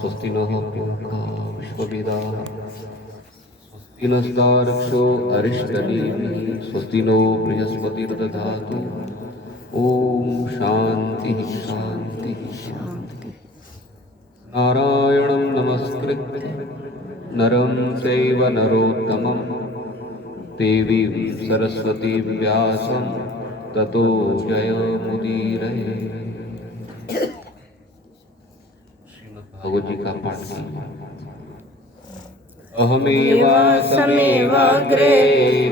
स्वस्ति नः पूषा विश्ववेदाः स्वस्ति नस्तार्क्ष्यो अरिष्टनेमिः स्वस्ति नो बृहस्पतिर्दधातु। ओम शांति शांति शांति। नारायणं नमस्कृत्य नरं चैव नरोत्तमं देवीं सरस्वतीं व्यासं ततो जयमुदीरये। श्रीमद्भागवत जी का पाठ कीजिए। अहमेवासमेवाग्रे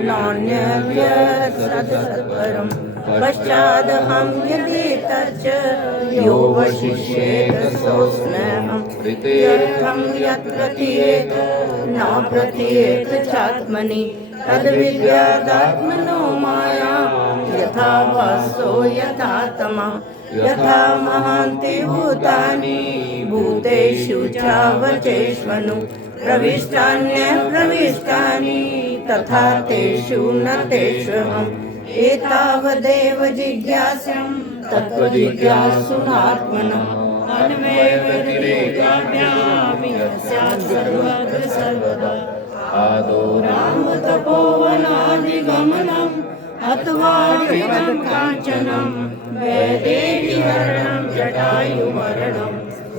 नान्यव्यसदसत्परं पश्चादहं यदि तच्च यो वशिष्येत सोऽस्म्यहं प्रीत्यर्थं यत् प्रतीयेत न प्रतीयेत चात्मनि तद्विद्यादात्मनो मायां यथा वासो यथा तमः यथा महान्ति भूतानि भूतेषु चावचेष्वनु प्रविष्टान्यप्रविष्टानि तथा तेषु न तेष्वहम् एतावदेव जिज्ञास्यं तत्त्वजिज्ञासुनात्मनः अन्वयव्यतिरेकाभ्यां यस्यात् सर्वत्र सर्वदा आदौ रामतपोवनादिगमनम् अथवा विरं काञ्चनं वैदेहीहरणं जटायुमरणं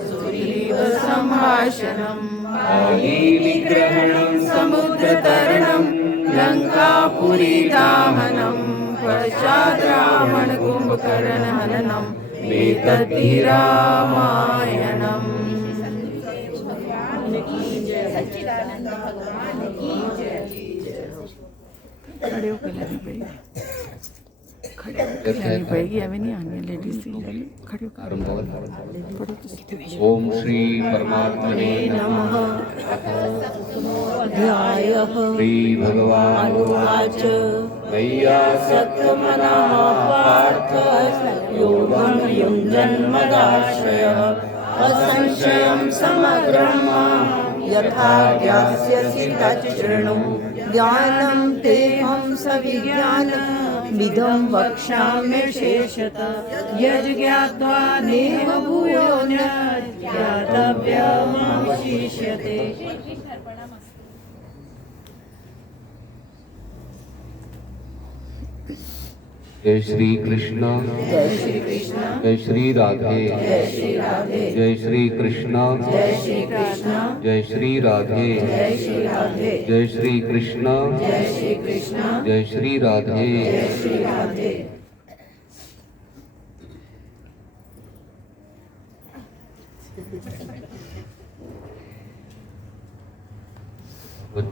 सुग्रीवसम्भाषणं निग्रहणं समुद्रतरणं लङ्कापुरीदाहनं पश्चात् रावणकुम्भकर्णहननं एतद्धि रामायणम्। सच्चिदानंद भगवान की जय। खड़े होकर लेनी पड़ेगी, खड़े होकर लेनी पड़ेगी। अभी नहीं आनी लेडीज खड़े होकर। ओम श्री परमात्मने नमः। अध्यायः श्री भगवानुवाच मय्यासक्तमनः पार्थ योगं युञ्जन्मदाश्रयः असंशयं समग्रं मां यथा ज्ञास्यसि तच्छृणु ज्ञानं तेऽहं सविज्ञानमिदं वक्ष्यामि शेषतः यज्ज्ञात्वा नेह भूयो न ज्ञातव्यमवशिष्यते। जय श्री कृष्ण जय श्री कृष्ण जय श्री राधे जय श्री राधे जय श्री कृष्ण जय श्री कृष्ण जय श्री राधे जय श्री राधे जय श्री कृष्ण जय श्री कृष्ण जय श्री राधे। जय श्री राधे।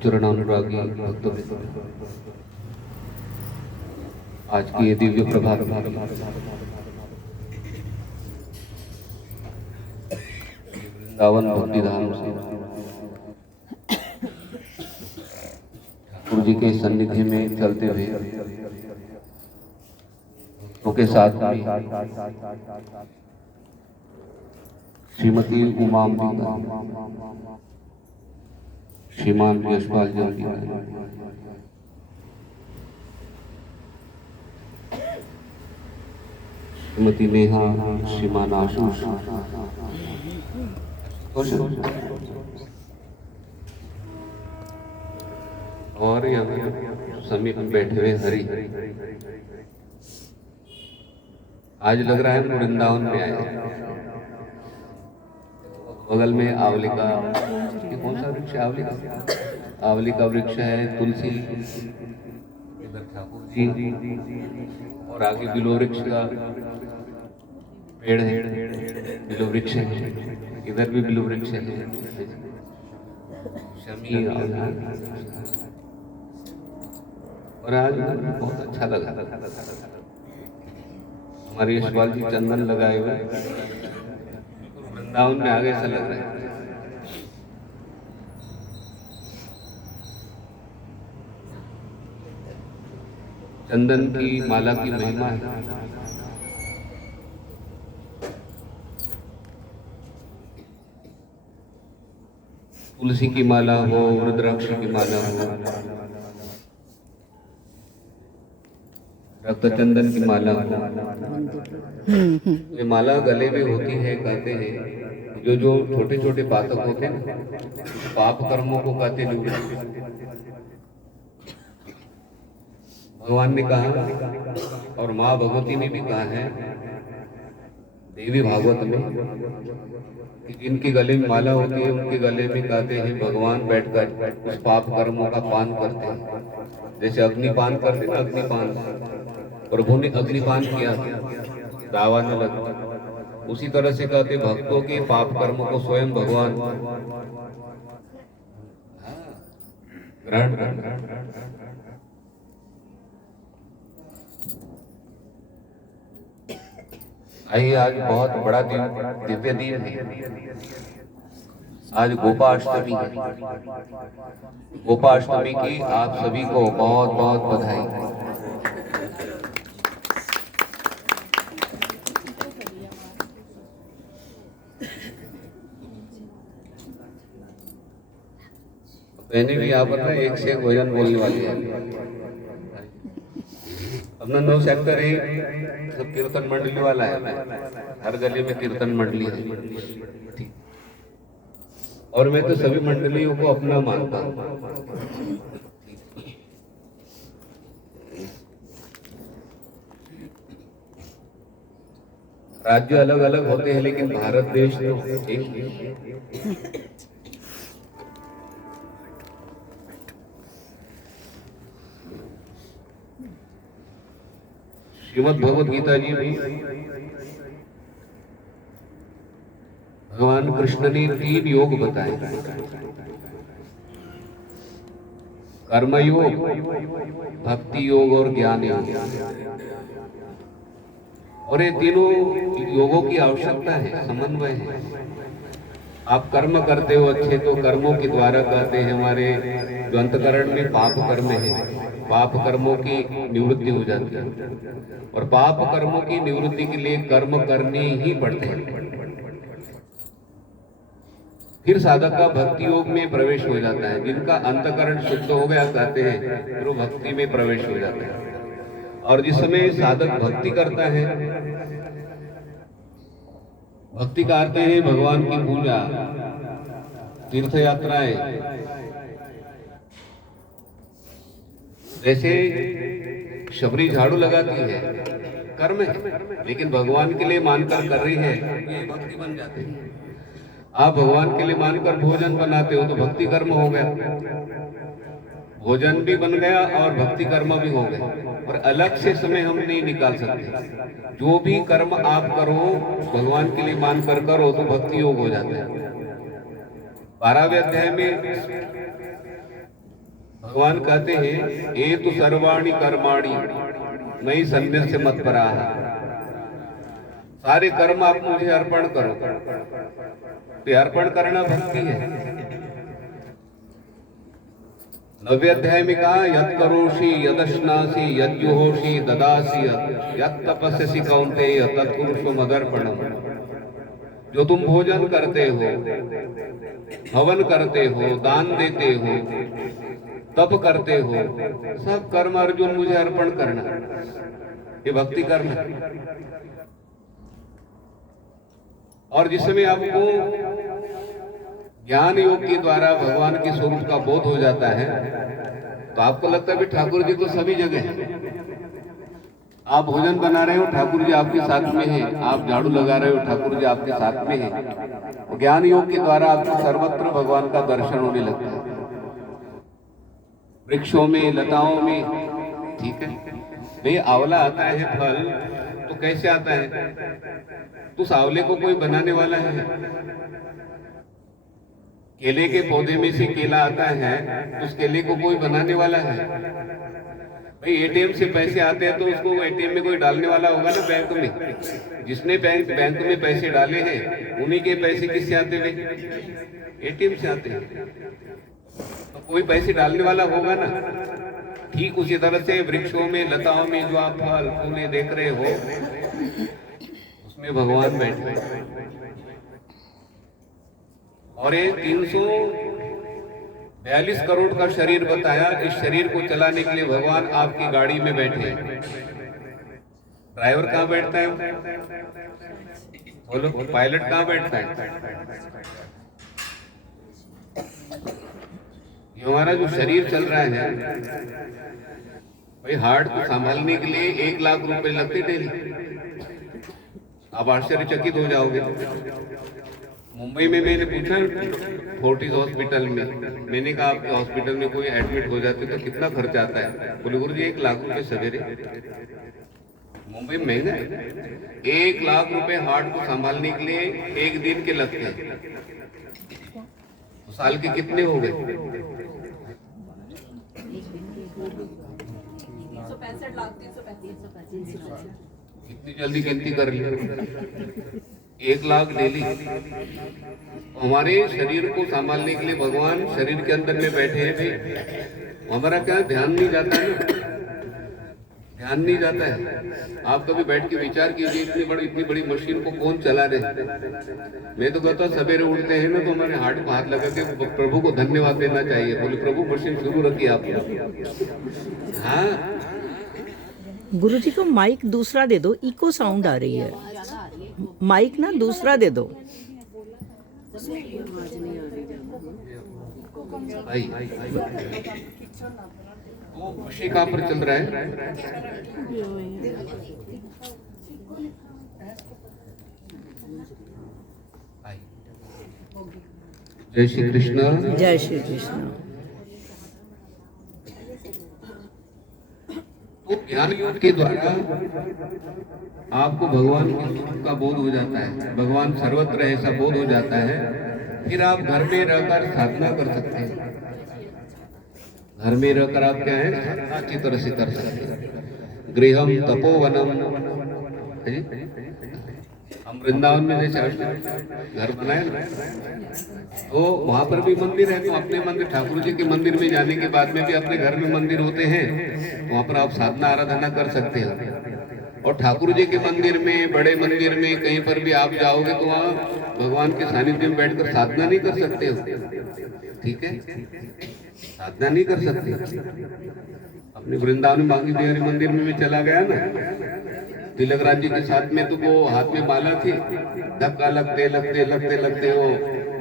चरणानुरागी भक्तों, आज की ये दिव्य प्रभात वृंदावन भक्तिधाम से ठाकुर जी के सन्निधि में चलते हुए भक्तों के साथ श्रीमती उमाम्बिका, श्रीमान यशपाल जी, श्रीमती नेहा, श्रीमान आशुष और यहाँ समीप में बैठे हुए हरि, आज लग रहा है वृंदावन में आए। बगल में आंवले का, ये कौन सा वृक्ष है? आंवले का वृक्ष है, तुलसी, इधर ठाकुर जी और आगे बिलो वृक्ष का पेड़ है, बिलो वृक्ष है, इधर भी बिलो वृक्ष है, शमी और आज बहुत अच्छा लगा। हमारे यशपाल जी चंदन लगाए हुए वृंदावन में आगे ऐसा लग रहा है। चंदन की माला की महिमा है। तुलसी की माला हो, रुद्राक्ष की माला हो, रक्तचंदन की माला हो, ये माला गले में होती है, कहते हैं जो जो छोटे छोटे पातक होते हैं पाप कर्मों को कहते निवृत्ति। भगवान ने कहा और माँ भगवती ने भी कहा है देवी भागवत में कि जिनके गले में माला होती है उनके गले में कहते हैं भगवान बैठकर उस पाप कर्मों का पान करते हैं। जैसे अग्निपान करते ना, अग्निपान प्रभु ने अग्निपान किया दावा न लगा, उसी तरह से कहते भक्तों के पाप कर्मों को स्वयं भगवान ग्रहण करते। आइए, आज बहुत बड़ा दिन, दिव्य दिन है। आज गोपाष्टमी है। गोपाष्टमी की आप सभी को बहुत बहुत बधाई। मैंने भी यहाँ पर ना एक से एक भजन बोलने वाली है। अपना 9 सेक्टर है, सब कीर्तन मंडली वाला है, हर गली में कीर्तन मंडली है। और मैं तो सभी मंडलियों को अपना मानता हूँ। राज्य अलग अलग होते हैं लेकिन भारत देश तो एक है। श्रीमद् भगवद गीता जी में भगवान कृष्ण ने 3 योग बताए, कर्म योग, भक्ति योग और ज्ञान योग। और ये तीनों योगों की आवश्यकता है, समन्वय है। आप कर्म करते हो अच्छे तो कर्मों के द्वारा कहते हैं हमारे जो अंतकरण में पाप कर्म है, पाप कर्मों की निवृत्ति हो जाती है। और पाप कर्मों की निवृत्ति के लिए कर्म करने ही पड़ते हैं। फिर साधक का भक्ति योग में प्रवेश हो जाता है। जिनका अंतकरण शुद्ध हो गया कहते हैं फिर वो भक्ति में प्रवेश हो जाता है। और जिस समय साधक भक्ति करता है, भक्ति का अर्थ है भगवान की पूजा, तीर्थ यात्राएं। जैसे शबरी झाड़ू लगाती है, कर्म है, लेकिन भगवान के लिए मानकर कर रही है, ये भक्ति बन जाती है। आप भगवान के लिए मानकर भोजन बनाते हो तो भक्ति कर्म हो गया, भोजन भी बन गया और भक्ति कर्म भी हो गया। और अलग से समय हम नहीं निकाल सकते। जो भी कर्म आप करो भगवान के लिए मानकर करो तो भक्ति योग हो जाता है। 12वें अध्याय में भगवान कहते हैं ये तो सर्वाणी कर्माणी मयि सन्न्यस्य मत्पराः। सारे कर्म आप मुझे अर्पण करो। तो अर्पण करना भक्ति है। 9वें अध्याय में कहा यत् करोषि यदश्नासि यद्युहोषि ददासि यत् तपस्यसि कौन्तेय तत्कुरुष्व मदर्पणम्। जो तुम भोजन करते हो, हवन करते हो, दान देते हो, तप करते हो, सब कर्म अर्जुन मुझे अर्पण करना, ये भक्ति कर्म है। और जिसमें आपको ज्ञान योग के द्वारा भगवान के स्वरूप का बोध हो जाता है तो आपको लगता है कि ठाकुर जी तो सभी जगह हैं। आप भोजन बना रहे हो, ठाकुर जी आपके साथ में हैं। आप झाड़ू लगा रहे हो, ठाकुर जी आपके साथ में हैं। ज्ञान योग के द्वारा आपको सर्वत्र भगवान का दर्शन होने लगता है, वृक्षों में, लताओं में। ठीक है भाई, आंवला आता है फल तो कैसे आता है? तो उस आंवले को कोई बनाने वाला है? केले के पौधे में से केला आता है तो उस केले को कोई बनाने वाला है? भाई एटीएम से पैसे आते हैं तो उसको एटीएम में कोई डालने वाला होगा ना, बैंक में। जिसने बैंक में पैसे डाले हैं उन्हीं के पैसे किससे आते हैं? एटीएम से आते हैं। तो कोई पैसे डालने वाला होगा ना। ठीक उसी तरह से वृक्षों में, लताओं में जो आप फल फूले देख रहे हो उसमें भगवान बैठे। और ये 342 करोड़ का शरीर बताया। इस शरीर को चलाने के लिए भगवान आपकी गाड़ी में बैठे। ड्राइवर कहाँ बैठता है? बोलो, पायलट कहाँ बैठता है? ये हमारा जो शरीर चल रहा है भाई, हार्ट को संभालने के लिए 1 लाख रुपए लगते डेली। आप आश्चर्यचकित हो जाओगे। मुंबई में मैंने पूछा फोर्टिस हॉस्पिटल में, मैंने कहा आपके हॉस्पिटल में कोई एडमिट हो जाते तो कितना खर्च आता है? बोले गुरु जी 1 लाख रुपए सवेरे। मुंबई में महंगा है। 1 लाख रुपए हार्ट को संभालने के लिए 1 दिन के लगते हैं। तो साल के कितने हो गए? 365 लाख 335। इतनी जल्दी गिनती कर ली। 1 लाख डेली। हमारे शरीर को संभालने के लिए भगवान शरीर के अंदर में बैठे हैं भाई। हमारा क्या ध्यान नहीं जाता है ना, ध्यान नहीं जाता है। आप कभी बैठ के विचार कीजिए, इतनी बड़ी मशीन को कौन चला रहे? मैं तो कहता हूँ सवेरे उठते हैं ना तो हमारे हार्ट को हाथ लगा के प्रभु को धन्यवाद देना चाहिए। बोले प्रभु मशीन शुरू रखी आपने। हाँ, गुरु जी को माइक दूसरा दे दो, इको साउंड आ रही है। माइक ना दूसरा दे दो। भाई वो मशीन कहाँ पर चल रहा है? जय श्री कृष्ण। जय श्री कृष्ण। तो ज्ञान योग के द्वारा आपको भगवान का बोध हो जाता है, भगवान सर्वत्र ऐसा बोध हो जाता है। फिर आप घर में रहकर साधना कर सकते हैं। घर में रहकर आप क्या है, साधना अच्छी तरह से कर सकते हैं। गृहम तपोवनम, हम वृंदावन में जैसे घर बनाए ना, तो वहां पर भी मंदिर है। तो अपने मंदिर, ठाकुर जी के मंदिर में जाने के बाद में भी अपने घर में मंदिर होते हैं, वहां पर आप साधना आराधना कर सकते हो। और ठाकुर जी के मंदिर में, बड़े मंदिर में कहीं पर भी आप जाओगे तो वहाँ भगवान के सानिध्य में बैठकर साधना नहीं कर सकते हो। ठीक है, साधना नहीं कर सकते। अपने वृंदावन में बांकी बिहारी मंदिर में मैं चला गया ना, तिलक राज जी के साथ में, तो वो हाथ में माला थी, धक्का लगते लगते लगते लगते वो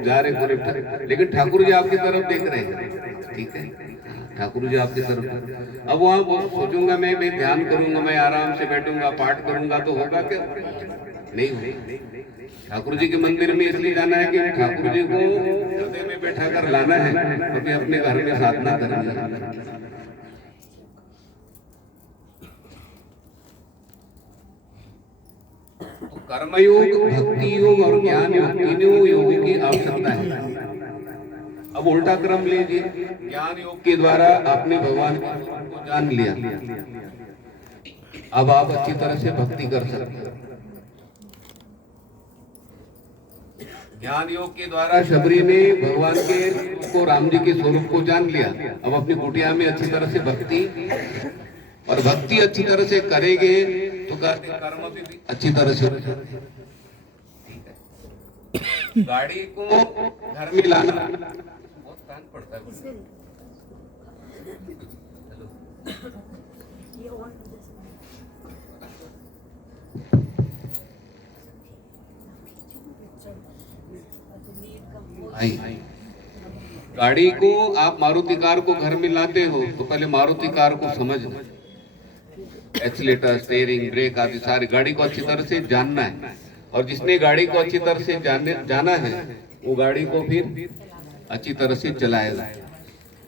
जा रहे पूरे, लेकिन ठाकुर जी आपकी तरफ देख रहे हैं। ठीक है, ठाकुर जी आपकी तरफ। अब वहाँ सोचूंगा मैं ध्यान करूंगा, मैं आराम से बैठूंगा, पाठ करूंगा, तो होगा क्या? नहीं होगा। ठाकुर जी के मंदिर में इसलिए जाना है कि ठाकुर जी को हृदय में बैठा कर लाना है, क्योंकि अपने घर में साधना करनी है। तो कर्मयोग, भक्ति योग और ज्ञान योग, तीनों योग की आवश्यकता है। अब उल्टा क्रम लीजिए। ज्ञान योग के द्वारा आपने भगवान के स्वरूप को जान लिया, अब आप अच्छी तरह से भक्ति कर सकते हैं। ज्ञान योग के द्वारा शबरी ने भगवान के को, राम जी के स्वरूप को जान लिया। अब अपनी कुटिया में अच्छी तरह से भक्ति, और भक्ति अच्छी तरह से करेंगे तो कर्म भी अच्छी तरह से हो जाते हैं। गाड़ी को घर में लाना बहुत कान पड़ता है। गाड़ी को आप मारुति कार को घर में लाते हो तो पहले मारुति कार को समझना, एक्सीलेटर, स्टीयरिंग, ब्रेक आदि सारी गाड़ी को अच्छी तरह से जानना है। और जिसने गाड़ी को अच्छी तरह से जाना है वो गाड़ी को फिर अच्छी तरह से चलाएगा।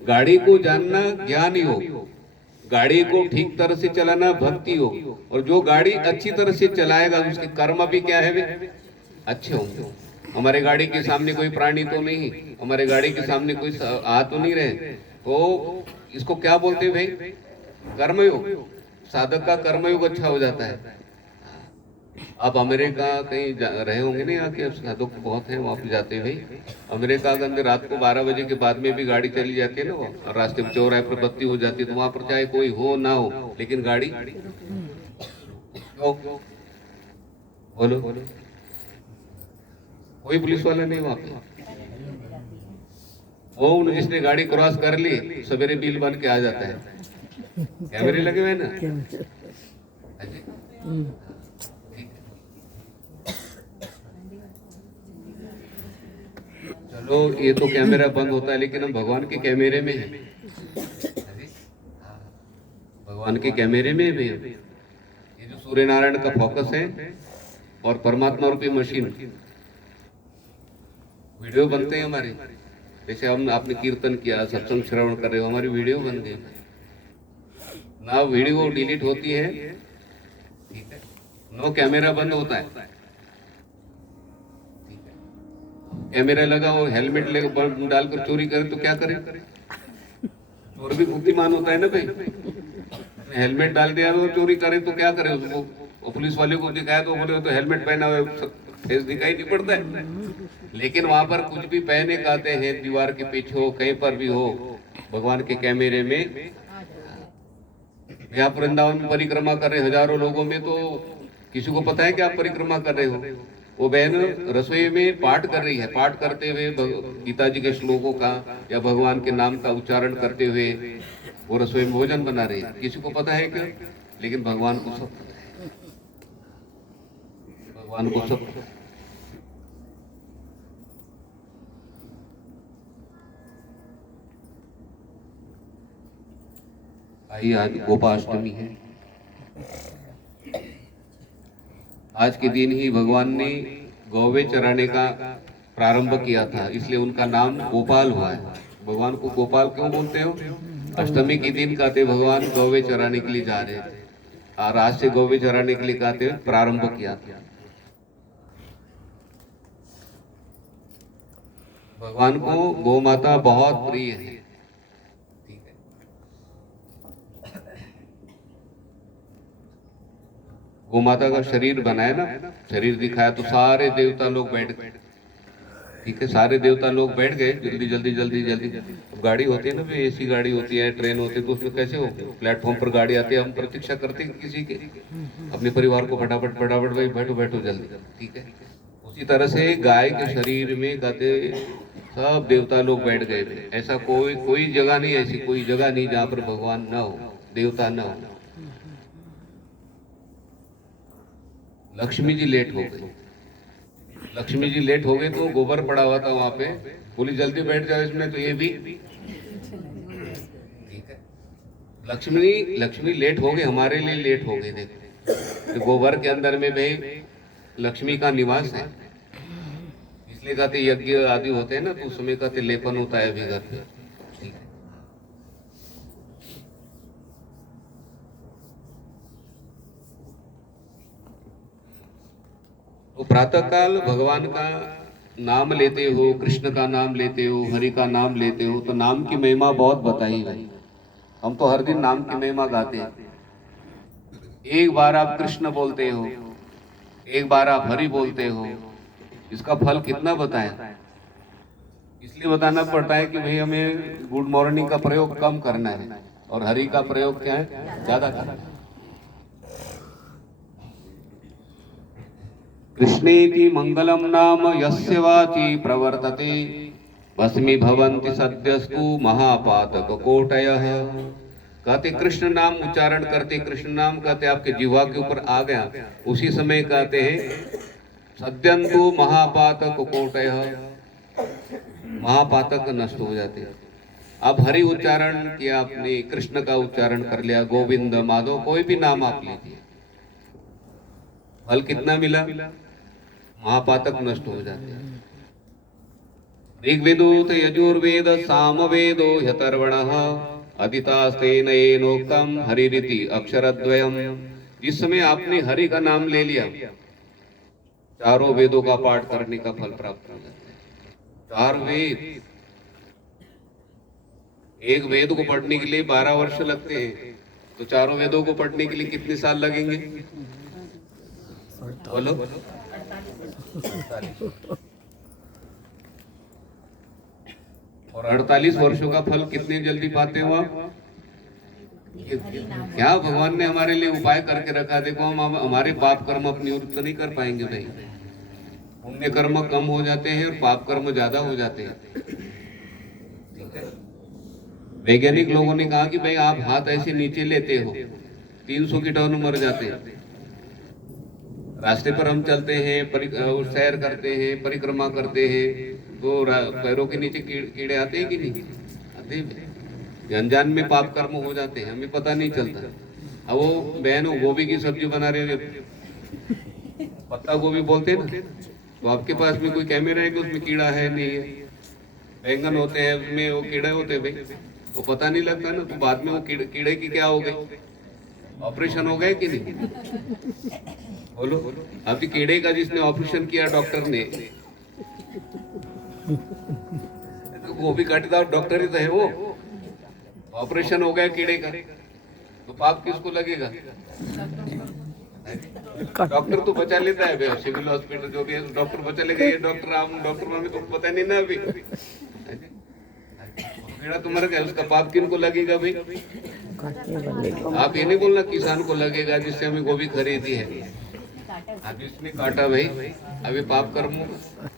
गाड़ी को जानना ज्ञान योग, गाड़ी को ठीक तरह से चलाना भक्ति योग। और जो गाड़ी अच्छी तरह से चलाएगा उसके कर्म भी क्या है, वे अच्छे होंगे। हमारे गाड़ी के सामने कोई प्राणी तो नहीं, हमारे गाड़ी के सामने कोई आ तो नहीं रहे, तो इसको क्या बोलते हैं भाई? कर्मयोग। साधक का कर्मयोग अच्छा हो जाता है। आप अमेरिका कहीं रहे होंगे ना, यहाँ के साधक बहुत हैं, वहाँ पे जाते हैं भाई। अमेरिका के अंदर रात को 12 बजे के बाद में भी गाड़ी चली जाती है ना, वो रास्ते में चौराहे पर बत्ती हो जाती है, तो वहाँ पर चाहे कोई हो ना हो, लेकिन गाड़ी बोलो, कोई पुलिस वाला नहीं वहाँ पे। वो जिसने गाड़ी क्रॉस कर ली सवेरे बिल बन के आ जाता है। कैमरे लगे हुए ना। चलो ये तो कैमरा बंद होता है, लेकिन हम भगवान के कैमरे में हैं। भगवान के कैमरे में भी हैं। ये जो सूर्य नारायण का फोकस है और परमात्मा रूपी मशीन, वीडियो बनते हैं हमारे। जैसे हम आपने कीर्तन किया, सत्संग श्रवण कर रहे हो, हमारी वीडियो बन गई ना। वीडियो डिलीट होती है, ठीक है, नो कैमरा बंद होता है, ठीक है। कैमरा लगा हो, हेलमेट लेकर डालकर चोरी करे तो क्या करे? चोर भी बुद्धिमान होता है ना भाई। हेलमेट डाल दिया तो चोरी करे तो क्या करे? उसको और पुलिस वाले को दिखाया तो बोले तो हेलमेट पहना हुआ फेस दिखाई नहीं पड़ता है। लेकिन वहां पर कुछ भी पहने कहते हैं, दीवार के पीछे हो, कहीं पर भी हो, भगवान के कैमरे में। यहाँ वृंदावन में परिक्रमा कर रहे हजारों लोगों में, तो किसी को पता है कि आप परिक्रमा कर रहे हो? वो बहन रसोई में पाठ कर रही है, पाठ करते हुए गीता जी के श्लोकों का या भगवान के नाम का उच्चारण करते हुए वो रसोई में भोजन बना रही है। किसी को पता है क्या? लेकिन भगवान को सब पता है, भगवान को सब पता है। आइए, आज गोपाष्टमी है। आज के दिन ही भगवान ने गौवे चराने का प्रारंभ किया था, इसलिए उनका नाम गोपाल हुआ है। भगवान को गोपाल क्यों बोलते हो? अष्टमी के दिन कहते भगवान गौवे चराने के लिए जा रहे थे, और आज से गौवे चराने के लिए कहते प्रारंभ किया था। भगवान को गौ माता बहुत प्रिय है, ठीक है। गौ माता का शरीर बनाया ना, शरीर दिखाया तो सारे देवता लोग बैठ गए, ठीक है। सारे देवता लोग बैठ गए, जल्दी जल्दी जल्दी जल्दी। गाड़ी होती है ना, एसी गाड़ी होती है, ट्रेन होती है, तो उसमें कैसे हो? प्लेटफॉर्म पर गाड़ी आती है, हम प्रतीक्षा करते हैं किसी के, अपने परिवार को फटाफट फटाफट भाई बैठो बैठो जल्दी, ठीक है। उसी तरह से गाय के शरीर में कहते सब देवता लोग बैठ गए थे। ऐसा कोई जगह नहीं, ऐसी कोई जगह नहीं जहाँ पर भगवान न हो, देवता न हो। लक्ष्मी जी लेट हो गई, लक्ष्मी जी लेट हो गए तो गोबर पड़ा हुआ था वहां पे, बोली जल्दी बैठ जाओ इसमें, तो ये भी ठीक है। लक्ष्मी लेट हो गए, हमारे लिए लेट हो गए। देखो तो गोबर के अंदर में भाई लक्ष्मी का निवास है, इसलिए कहते यज्ञ आदि होते हैं ना, तो उस समय कहते लेपन होता है अभी घर पे, ठीक है। तो प्रातः काल भगवान का नाम लेते हो, कृष्ण का नाम लेते हो, हरि का नाम लेते हो, तो नाम की महिमा बहुत बताई भाई। हम तो हर दिन नाम की महिमा गाते हैं। एक बार आप कृष्ण बोलते हो, एक बार आप हरि बोलते हो, इसका फल कितना बताएं? इसलिए बताना पड़ता है कि भाई हमें गुड मॉर्निंग का प्रयोग कम करना है और हरि का प्रयोग क्या है, ज्यादा करना है। कृष्णेति मंगलम नाम यस्य वाचि प्रवर्तते भस्मी भवन्ति सद्यस्तु महापातक कोटयः। कहते कृष्ण नाम उच्चारण करते, कृष्ण नाम कहते आपके जीवा के ऊपर आ गया, उसी समय कहते हैं सद्यंतु महापातक कोटयः, महापातक नष्ट हो जाते हैं। अब हरि उच्चारण किया आपने, कृष्ण का उच्चारण कर लिया, गोविंद माधव कोई भी नाम आप लीजिए, फल कितना मिला? महापातक नष्ट हो जाते हैं। ऋग्वेदो यजुर्वेद सामवेदो ह्यतर्वणः अदितास्तेन येनोक्तम हरिरिति अक्षरद्वयम्। जिस समय आपने हरि का नाम ले लिया, चारों वेदों का पाठ करने का फल प्राप्त हो जाता है। चार वेद, एक वेद को पढ़ने के लिए 12 वर्ष लगते हैं, तो चारों वेदों को पढ़ने के लिए कितने साल लगेंगे? बोलो। और 48 वर्षों का फल कितने जल्दी पाते हो आप? क्या भगवान ने हमारे लिए उपाय करके रखा। देखो हम हमारे पाप कर्म अपनी ओर तो नहीं कर पाएंगे भाई, पुण्य कर्म कम हो जाते हैं और पाप कर्म ज्यादा हो जाते हैं, ठीक है। वैज्ञानिक लोगों ने कहा कि भाई आप हाथ ऐसे नीचे लेते हो 300 कीटाणु मर जाते हैं, रास्ते पर हम चलते हैं, सैर करते हैं, परिक्रमा करते हैं, तो पैरों के नीचे कीड़े आते हैं कि नहीं आते हैं? ये अनजान में पाप कर्म हो जाते हैं, हमें पता नहीं चलता। अब वो बहन वो गोभी की सब्जी बना रहे हैं, पत्ता गोभी बोलते हैं ना, तो आपके पास में कोई कैमरा है कि उसमें कीड़ा है नहीं है? बैंगन होते हैं उसमें वो कीड़े होते हैं भाई, वो पता नहीं लगता ना, तो बाद में वो कीड़े की क्या हो गई, ऑपरेशन हो गए कि नहीं? बोलो, अभी कीड़े का जिसने ऑपरेशन किया डॉक्टर ने, तो गोभी काटता डॉक्टर ही तो है वो, ऑपरेशन हो गया कीड़े का, तो पाप किसको लगेगा? डॉक्टर तो बचा लेता है भाई, सिविल हॉस्पिटल जो भी है डॉक्टर बचा लेगा, ये डॉक्टर हम डॉक्टर में तो पता नहीं ना अभी। कीड़ा तुम्हारा क्या, उसका पाप किनको लगेगा भाई? आप ये नहीं बोलना किसान को लगेगा जिससे हमें गोभी खरीदी है, अब इसने काटा भाई, अभी पाप कर्म होगा।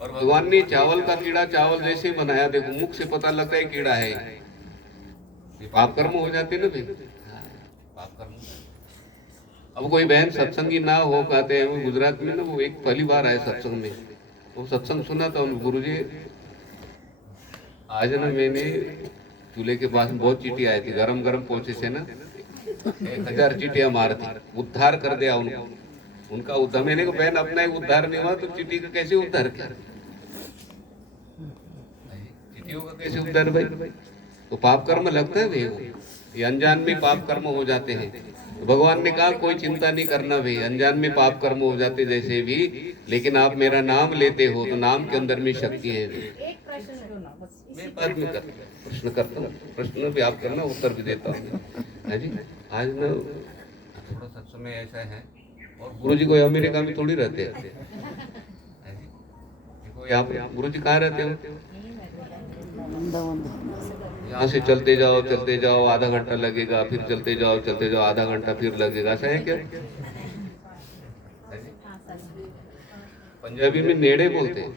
और भगवान ने चावल का कीड़ा चावल जैसे बनाया, देखो मुख से पता लगता है कीड़ा है, ये पाप कर्म हो जाते ना भाई, पाप कर्म। अब कोई बहन सत्संगी ना हो पाते हैं, वो गुजरात में ना, वो एक पहली बार आए सत्संग में, वो सत्संग सुना था गुरुजी, आज ना मैंने चूल्हे के पास में बहुत चीटी आई थी, गरम गरम पोछे से ना 1000 चीटियां मार थी, उद्धार कर दिया उनको, उनका उद्धार। मैंने कहा बहन अपना एक उद्धार नहीं हुआ तो चीटी का कैसे उद्धार किया? चीटियों का कैसे उद्धार भाई? तो पाप कर्म लगता है भाई, ये अनजान में पाप कर्म हो जाते हैं। तो भगवान ने कहा कोई चिंता नहीं करना भाई, अनजान में पाप कर्म हो जाते जैसे भी, लेकिन आप मेरा नाम लेते हो तो नाम के अंदर में शक्ति है। मैं बाद में प्रश्न करता हूँ, प्रश्न भी आप करना, उत्तर भी देता हूँ, है जी। आज ना थोड़ा सा समय ऐसा है, और गुरु जी कोई अमेरिका में थोड़ी रहते हैं, देखो यहाँ पे गुरु जी कहाँ रहते हो? यहाँ से चलते जाओ आधा घंटा लगेगा, फिर चलते जाओ आधा घंटा फिर लगेगा, ऐसा है क्या? पंजाबी में नेड़े बोलते हैं।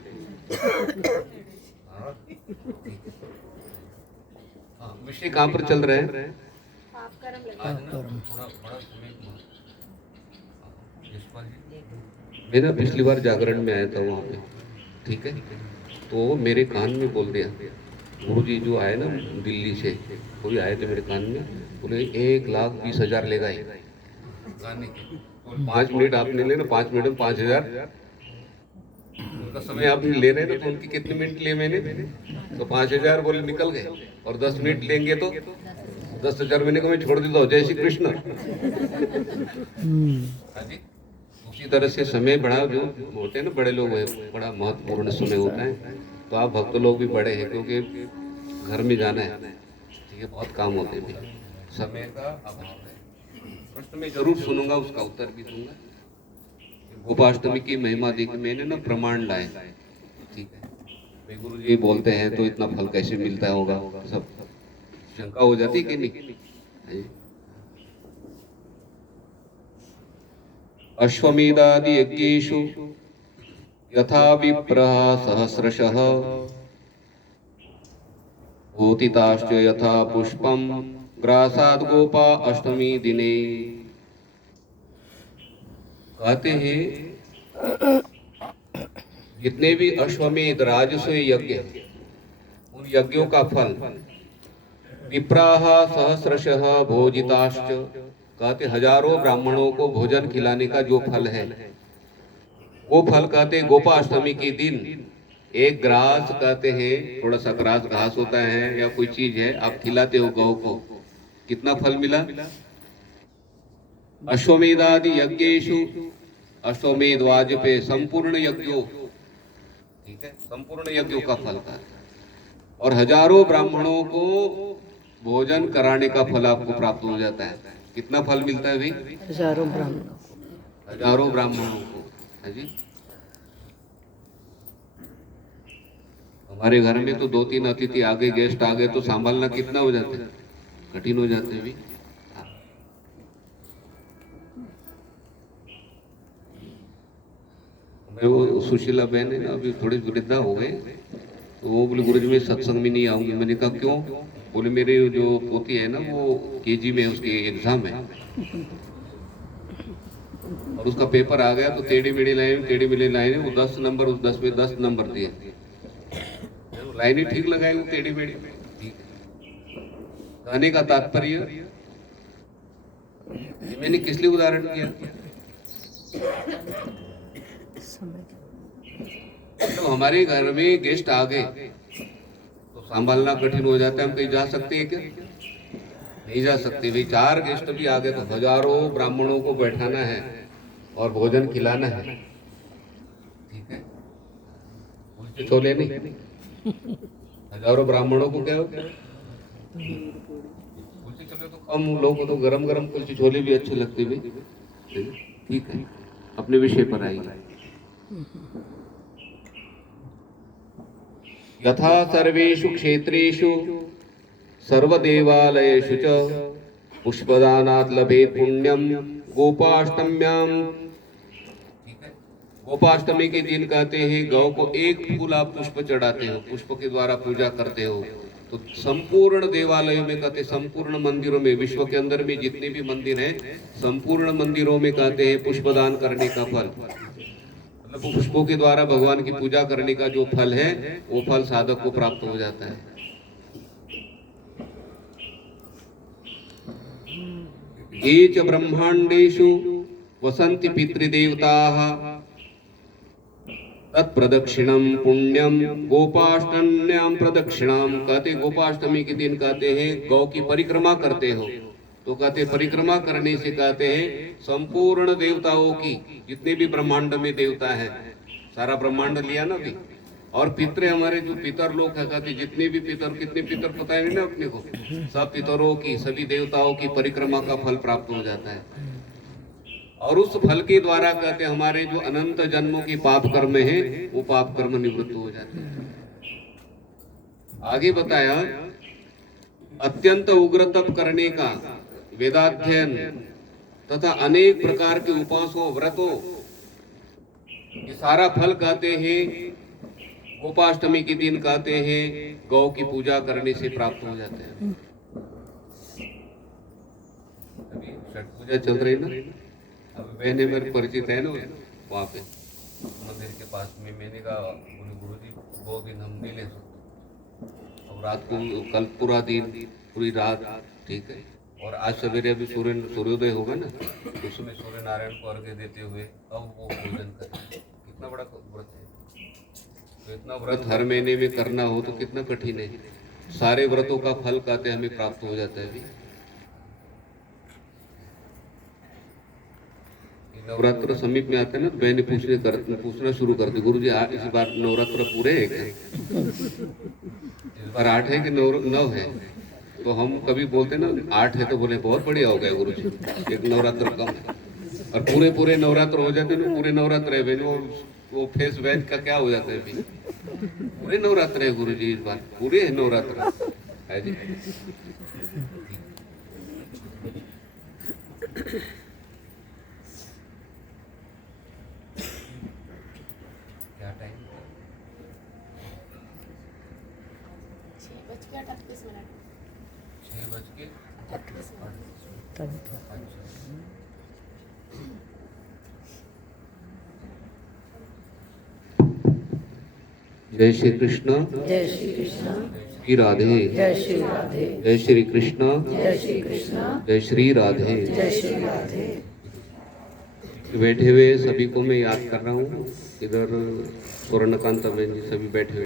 हाँ, विषय कहाँ पर चल रहे हैं? मैं ना पिछली बार जागरण में आया था वहाँ पे, ठीक है, तो मेरे कान में बोल दिया, गुरु जी जो आए ना दिल्ली से, कोई आए थे मेरे कान में, बोले 1,20,000 लेगा ये गाने के, 5 मिनट आपने लेना, 5 मिनट में 5,000 उनका समय आप ले रहे हैं, तो उनकी कितने मिनट लिए मैंने, तो 5,000 बोले निकल गए, और 10 मिनट लेंगे तो 10,000 मैंने को मैं छोड़ देता हूँ, जय श्री कृष्ण। उसी तरह से समय बड़ा जो होते हैं ना बड़े लोग है, बड़ा महत्वपूर्ण समय होता है, तो आप भक्त लोग भी बड़े हैं, क्योंकि घर में जाना है, ठीक है, बहुत काम होते हैं, समय का अभाव है। प्रश्न मैं जरूर सुनूंगा, उसका उत्तर भी दूंगा। गोपाष्टमी की महिमा देख मैंने ना प्रमाण लाए, ठीक है, गुरु जी बोलते हैं तो इतना फल कैसे मिलता होगा, सब शंका हो जाती कि नहीं। अश्वमेधादि यज्ञेषु यथा विप्रः सहस्रशः भूतिताश्च यथा पुष्पं ग्रासाद् गोपा अष्टमी दिने। कहते हैं जितने भी अश्वमेध राजसूय यज्ञ, उन यज्ञों का फल विप्राः सहस्रशः भोजिताश्च, कहते हजारों ब्राह्मणों को भोजन खिलाने का जो फल है, वो फल कहते गोपाष्टमी के दिन एक ग्रास, कहते हैं थोड़ा सा ग्रास घास होता है या कोई चीज है, आप खिलाते हो गौ को, कितना फल मिला? अश्वमेधादि यज्ञेषु, अश्वमेध वाजपेय संपूर्ण यज्ञों, ठीक है, संपूर्ण यज्ञों का फल था, और हजारों ब्राह्मणों को भोजन कराने का फल आपको प्राप्त हो जाता है। कितना फल मिलता है भाई? हजारों ब्राह्मणों को, है जी। हमारे घर में तो 2-3 अतिथि आ गए, गेस्ट आ गए, तो संभालना कितना हो जाता है, कठिन हो जाते हैं भाई। मैं वो सुशीला बहन है ना, अभी थोड़ी वृद्धा हो गए, तो वो बोले गुरुजी मैं सत्संग में नहीं आऊंगी। मैंने कहा क्यों? बोले मेरे जो पोती है ना वो केजी में उसकी एग्जाम है, और उसका पेपर आ गया तो टेढ़ी मेढ़ी लाइन वो 10 नंबर, उस 10 में 10 नंबर दिए। लाइन ही ठीक लगाई वो टेढ़ी मेढ़ी। ठीक है, कहने का तात्पर्य मैंने किस लिए उदाहरण दिया, तो हमारे घर में गेस्ट आ गए तो संभालना कठिन हो जाता है। हम कहीं जा सकते हैं क्या? नहीं जा सकते भाई। 4 गेस्ट भी आ गए तो हजारों ब्राह्मणों को बैठाना है और भोजन खिलाना है। ठीक है, कुलचे छोले नहीं, हजारों ब्राह्मणों को क्या हो, कुलचे छोले तो कम लोगों को तो गरम गरम कुलचे छोले भी अच्छे लगते भाई। ठीक है, अपने विषय पर आइए। यथा सर्वेषु क्षेत्रेषु सर्वदेवालयेषु च पुष्पदानात् लभेत् पुण्यम गोपाष्टम्याम। गोपाष्टमी के दिन कहते हैं गौ को एक फूल आप पुष्प चढ़ाते हो, पुष्प के द्वारा पूजा करते हो, तो संपूर्ण देवालयों में कहते, संपूर्ण मंदिरों में, विश्व के अंदर में जितने भी मंदिर हैं संपूर्ण मंदिरों में कहते हैं पुष्पदान करने का फल, मतलब पुष्पों के द्वारा भगवान की पूजा करने का जो फल है वो फल साधक को प्राप्त हो जाता है। ये च ब्रह्मांडेषु वसन्ति पितृदेवताः तत्प्रदक्षिणम पुण्यम गोपाष्टम्याम प्रदक्षिणाम। कहते गोपाष्टमी के दिन कहते हैं गौ की परिक्रमा करते हो, तो कहते परिक्रमा करने से कहते हैं संपूर्ण देवताओं की, जितने भी ब्रह्मांड में देवता है, सारा ब्रह्मांड लिया ना भी, और पितृ हमारे जो पितर लोग है कहते जितने भी पितर, कितने पितर पता है ना अपने को, सब पितरों की, सभी देवताओं की परिक्रमा का फल प्राप्त हो जाता है। और उस फल के द्वारा कहते हमारे जो अनंत जन्मों की पाप कर्म है वो पाप कर्म निवृत्त हो जाते हैं। आगे बताया अत्यंत उग्र तप करने का, वेदाध्ययन तथा अनेक प्रकार के उपासों व्रतों, ये सारा फल कहते हैं गोपाष्टमी के दिन कहते हैं गौ की पूजा करने से प्राप्त हो जाते हैं। अभी छठ पूजा चल रही ना, अब मैंने मेरे परिचित है ना वहाँ पे मंदिर के पास में, मैंने कहा गुरु जी 2 दिन हम नहीं ले सकते, अब रात को कल पूरा दिन पूरी रात, ठीक है, और आज सवेरे अभी सूर्योदय होगा ना, उसमें सूर्य नारायण को अर्घ्य देते हुए अब वो भोजन करें। कितना बड़ा व्रत है, तो इतना व्रत हर महीने में करना हो तो कितना कठिन है। सारे व्रतों का फल कहते हमें प्राप्त हो जाता है। नवरात्र समीप में आते हैं ना, तो बहनें पूछना शुरू करती, गुरु जी इस बार नवरात्र पूरे है क्या, इस बार 8 है कि 9 है? तो हम कभी बोलते ना 8 है तो बोले बहुत बढ़िया हो गया गुरु जी, एक नवरात्र कम है। और पूरे नवरात्र हो जाते ना, पूरे नवरात्र है बहनों, वो फेस वैज का क्या हो जाता है भी, पूरे नवरात्र है गुरु जी, इस बार पूरे है नवरात्र है जी। क्या टाइम? 6:38। जय श्री कृष्ण, जय श्री कृष्ण, श्री राधे, जय श्री राधे, जय श्री कृष्ण, जय श्री कृष्ण, जय श्री राधे। जय श्री राधे। बैठे हुए सभी को मैं याद कर रहा हूँ, इधर स्वर्णकांत बहन जी सभी बैठे हुए।